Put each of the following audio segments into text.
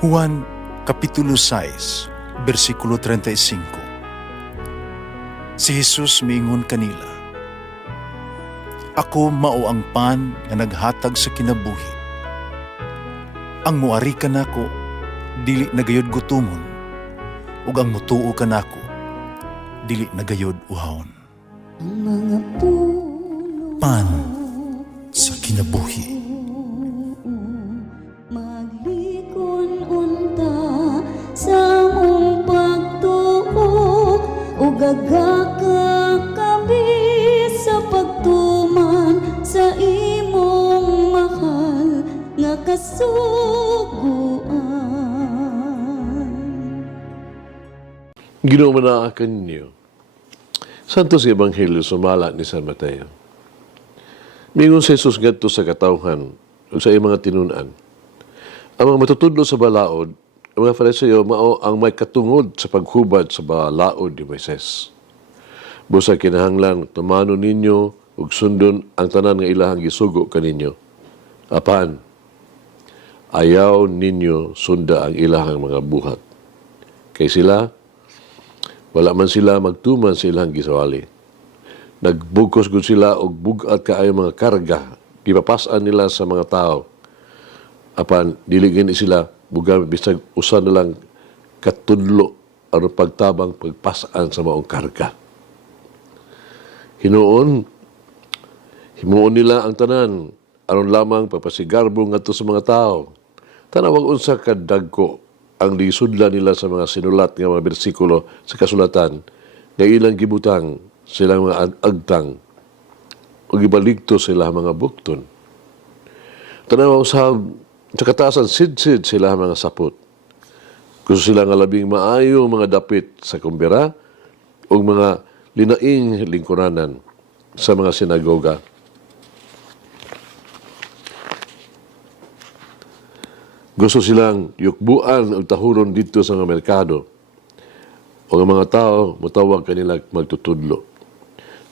Juan Kapitulo 6, versikulo 35. Si Jesus miingon kanila, "Ako mao ang pan nga naghatag sa kinabuhi. Ang muari kanako dili nagayod gutomon, ug ang mutuo kanako dili nagayod uhawon." Ang mga puno Pan sa kinabuhi. maglikon unta sa mong pagtuo ug gagaka kami sa pagtuman sa imong mahal nga kasuguan. Ginumanaakan niyo. Santos nga Ebanghelyo sumala ni San Mateo. Mingon si Jesus ngadto sa katawhan ug sa iyang mga tinunan. Ang mga matutudlo sa balaod, ang mga Fariseo mao ang may katungod sa paghubad sa balaod ni Moises. Busa kinahanglan tumanon ninyo ug sundon ang tanan nga ilahang gisugo kaninyo. Apan ayaw ninyo sunda ang ilahang mga buhat. Kay sila wala man sila magtuman sa ilang gisawali. Nagbugkos gud sila og bugat kaayo mga karga, gipapasan nila sa mga tao. Apan dili gani sila buga bisag usa na lang katudlo aron pagtabang pagpasan sa maong karga. Himuon nila ang tanan aron lamang pagpasigarbo ngadto sa mga tao. Tanawag unsa ka dagko ang lisudla nila sa mga sinulat nga mga bersikulo sa kasulatan nga ilang gibutang silang mga agtang o gibaligto sila mga bukton. Tanaw sa kataasan sidsid sila mga sapot. Gusto sila nga labing maayo mga dapit sa kumbera o mga linaing lingkuranan sa mga sinagoga. Gusto silang yukbuan o tahuron dito sa mga merkado. O ang mga tao, mutawag kanila magtutudlo.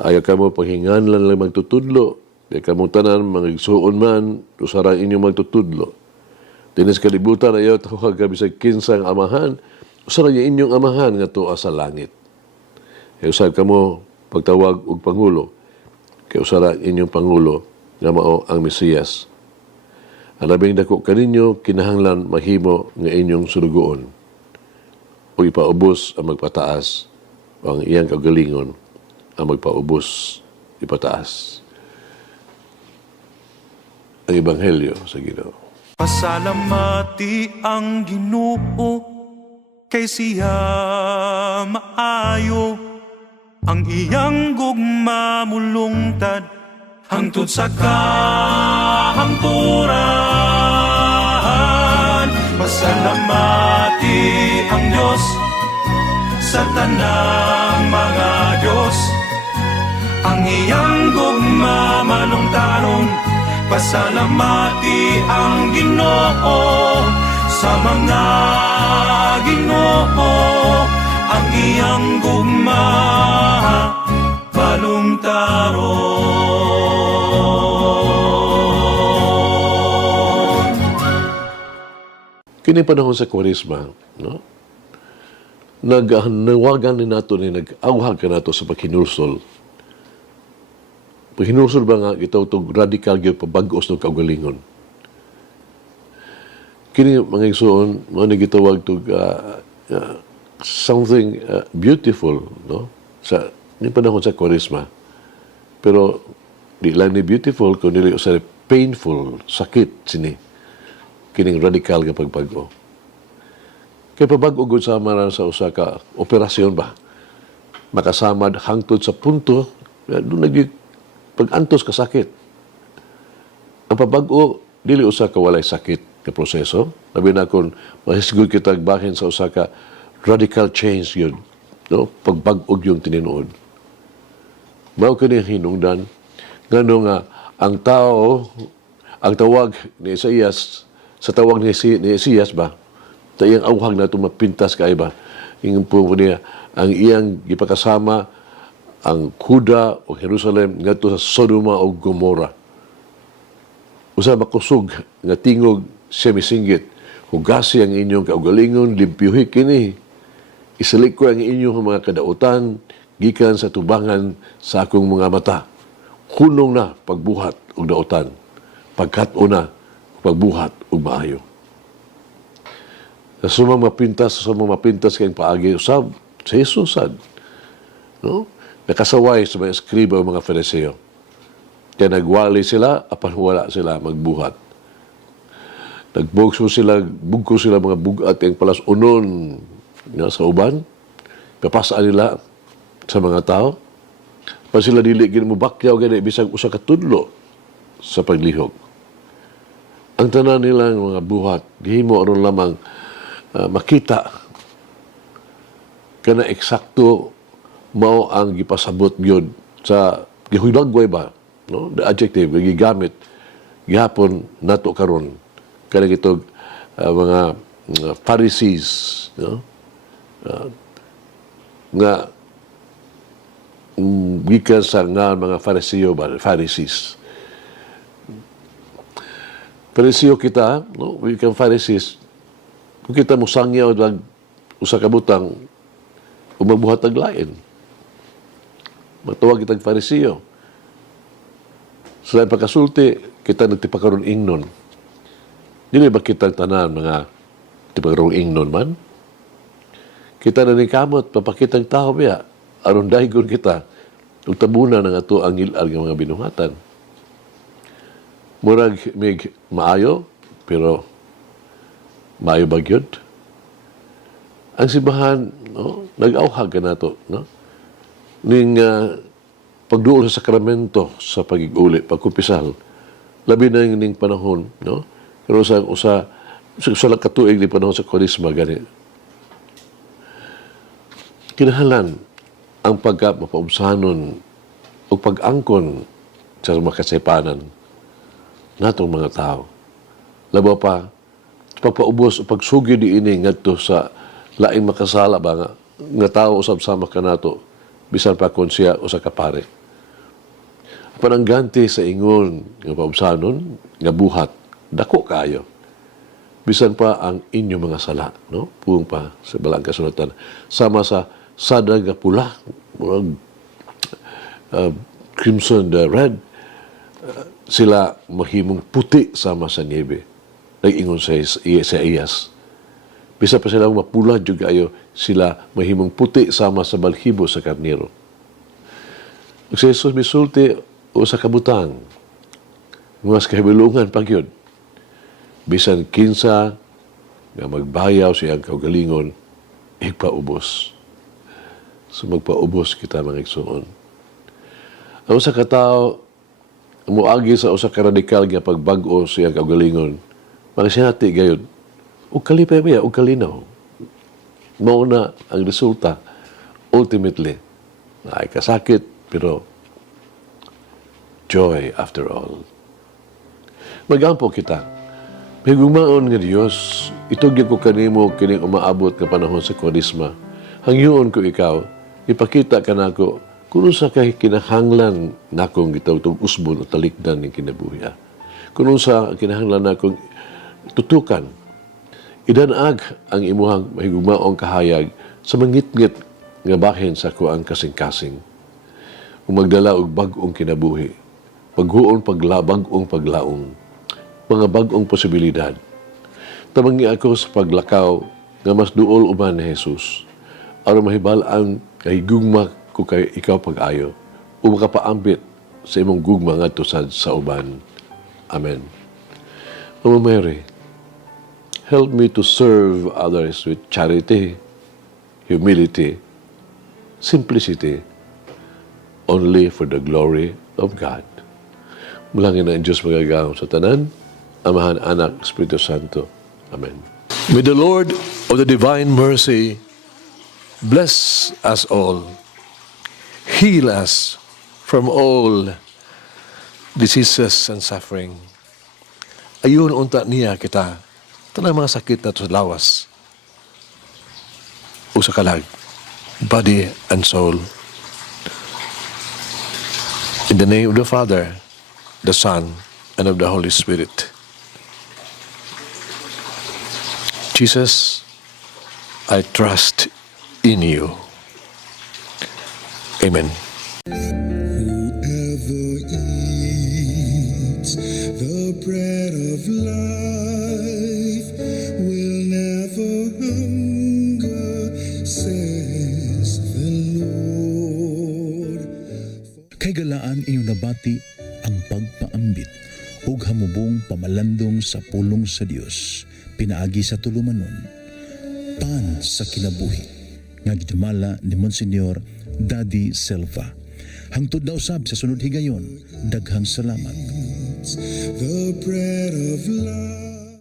Ayaw ka mo paghinganlan lang magtutudlo. Ayaw ka mo tanan, mga igsuon man, usarang inyong magtutudlo. Dinis kalibutan, ayaw tawag ka bisag kinsang amahan, usarang inyong amahan nga tuwa sa langit. Ayaw usar ka mo pagtawag og Pangulo. Kaya usarang inyong Pangulo nga mao ang Mesiyas. Ang labing dako kaninyo, kinahanglan mahimo nga inyong sunugoon o ipaubos ang magpataas o ang iyang kagalingon ang magpaubos ipataas. Ang Ebanghelyo sa Ginoo. Pasalamati ang Ginoo kay siya maayo, ang iyang gugma mulungtad hangtod sa kahangturan. Pasalamati ang Diyos sa tanang mga Diyos, ang iyang gugma malungtaron. Pasalamati ang Ginoo sa mga Ginoo, ang iyang gugma malungtaron. Kini panahon sa Kwaresma, no? Nagnawagan ni nato ni nag-awhag ka nato sa paghinulsol. Paghinulsol ba nga ito itong radical yung pabagos ng kaugalingon. Kini mga igsoon, mga nagitawag ito something beautiful, no? Sa panahon sa Kwaresma. Pero di lang ni beautiful, kundi sa painful, sakit sini. Kining radical nga pagbago. Kaya pabag-o gud sa maran sa usa ka operasyon ba? Makasamad hangtod sa punto, doon pag-antos ka sakit. Ang pabag-o, dili usa ka walay sakit na proseso. Labi na kung mahisgod kita bahin sa usa ka radical change yun. No? Pagbag-og yung tininuod. Mao kini hinungdan. Ngano nga, ang tao, ang tawag ni Isaías, sa tawag ni Isaías ba, iyang awhag na ito mapintas ka iba. Ingin po niya, ang iyang ipakasama ang Huda o Jerusalem ngadto sa Sodoma o Gomora. Usa makusog nga tingog siya misinggit hugasi ang inyong kaugalingon, limpyuhi kini. Isalik ko ang inyong mga kadautan, gikan sa tubangan sa akong mga mata. Hunong na pagbuhat og dautan, pagkat-o na pagbuhat og maayo. Sa mga mapintas kayong paagi, usab, sa Jesus sad. No? Nakasaway sa mga eskriba o mga Fariseo. Kaya nagwali sila, apan wala sila magbuhat. Bugko sila mga bugat yung palas unon sa uban. Kapasaan nila sa mga tao. Pa sila dili mo bakyaw gani bisag usa ka tudlo sa paglihok. Ang tanan nila ng mga buhat, gihimo aron lamang makita kana eksakto mao ang gipasabot gyud sa gihudagway ba, no? The adjective gigamit gihapon nato karon kanang itong mga Pharisees, no? Nga gikan sa nga mga Fariseo ba, Pharisees. Fariseo kita, no? Gikan Pharisees, kung kita mo sangyaw lang usa ka butang o magbuhat ang lain. Matawag kitang Fariseo. Sa pagkasulti, kita nagtipakaroon ingnon. Dili ba kitang tanan mga tipakaroon ingnon man? Kita na ni kamot, papakitang tao biya. Aron daygon kita, ug tabunan ng ato ang ilag ng mga binuhatan. Murag mig maayo, pero maayo ba gyud? Ang simbahan, no, nag-awhag ka na to, no? Ning pagduol sa sakramento sa pag-iguli, pagkupisal, labi na ning panahon, no? Pero sa lang katuig ni panahon sa Kwaresma gani. Kinahanglan ang mapaubsahanon o pag-angkon sa mga kasaypanan natong mga tao. Labo pa, pagpaubos o pagsugi di ini ngadto sa laing makasala ba nga tao usab sama ka nato bisan pa kon siya o sa kapare. Panangganti sa ingon nga paubsanon nga buhat dako kayo. Bisan pa ang inyong mga sala, no? Puong pa sa balang kasulatan sama sa sada nga pula, crimson the red, sila mahimong puti sama sa niebe. Nag-ingon sa Iyas. Bisa pa sila mapula juga ayo, sila mahimong puti sama sa balhibo sa karnero. Si Jesus misulti o sa kabutang, mas kahibilungan pag yun. Bisan kinsa nga magbayaw siyang kaugalingon, igpaubos. So magpaubos kita mga igsuon. Ang usa ka tawo muagi sa usa ka radikal nga pagbag-o siyang kaugalingon, magsinati gayud ug kalipay biya ug kalinaw. Mao na ang resulta ultimately ay kasakit pero joy after all. Magampo kita. Higumaon nga Dios, itugyan ko kanimo kining umaabot nga panahon sa Kwaresma. Hangyoon ko ikaw, ipakita ka nako kung sa kay kinahanglan nakong gitawtog usbon o talikdan ng kinabuhi. Kung sa kinahanglan nakong tutukan, idanag ang imuhang mahigugmaong kahayag sa mangitngit nga bahin sa kuang kasing-kasing. Kung magdala og bag-ong kinabuhi, paghuon bag-ong paglaong, mga bag-ong posibilidad. Tamangi ako sa paglakaw nga mas duol uman ni Jesus, aron mahibalaan kay gugma ko kay ikaw pag-ayo, o makapaambit sa imong gugma ngadto sa uban. Amen. Mama Mary, help me to serve others with charity, humility, simplicity, only for the glory of God. Mulangin na ang Diyos magagawa sa tanan, Amahan, Anak, Espiritu Santo. Amen. May the Lord of the divine mercy bless us all, heal us from all diseases and suffering. Ayun unta niya kita, tanang mga sakit na to sa lawas, o sa kalag, body and soul. In the name of the Father, the Son, and of the Holy Spirit. Jesus, I trust in you. Amen. Whoever eats the bread of life will never hunger, says the Lord. Kay galaan inyong nabati ang pagpaambit ug hamubong pamalandong sa pulong sa Dios pinaagi sa tulumanon pan sa kinabuhi nga gidumala ni Monsignor Daddy Silva. Hangtod na usab sa sunod higayon, daghang salamat. The bread of life.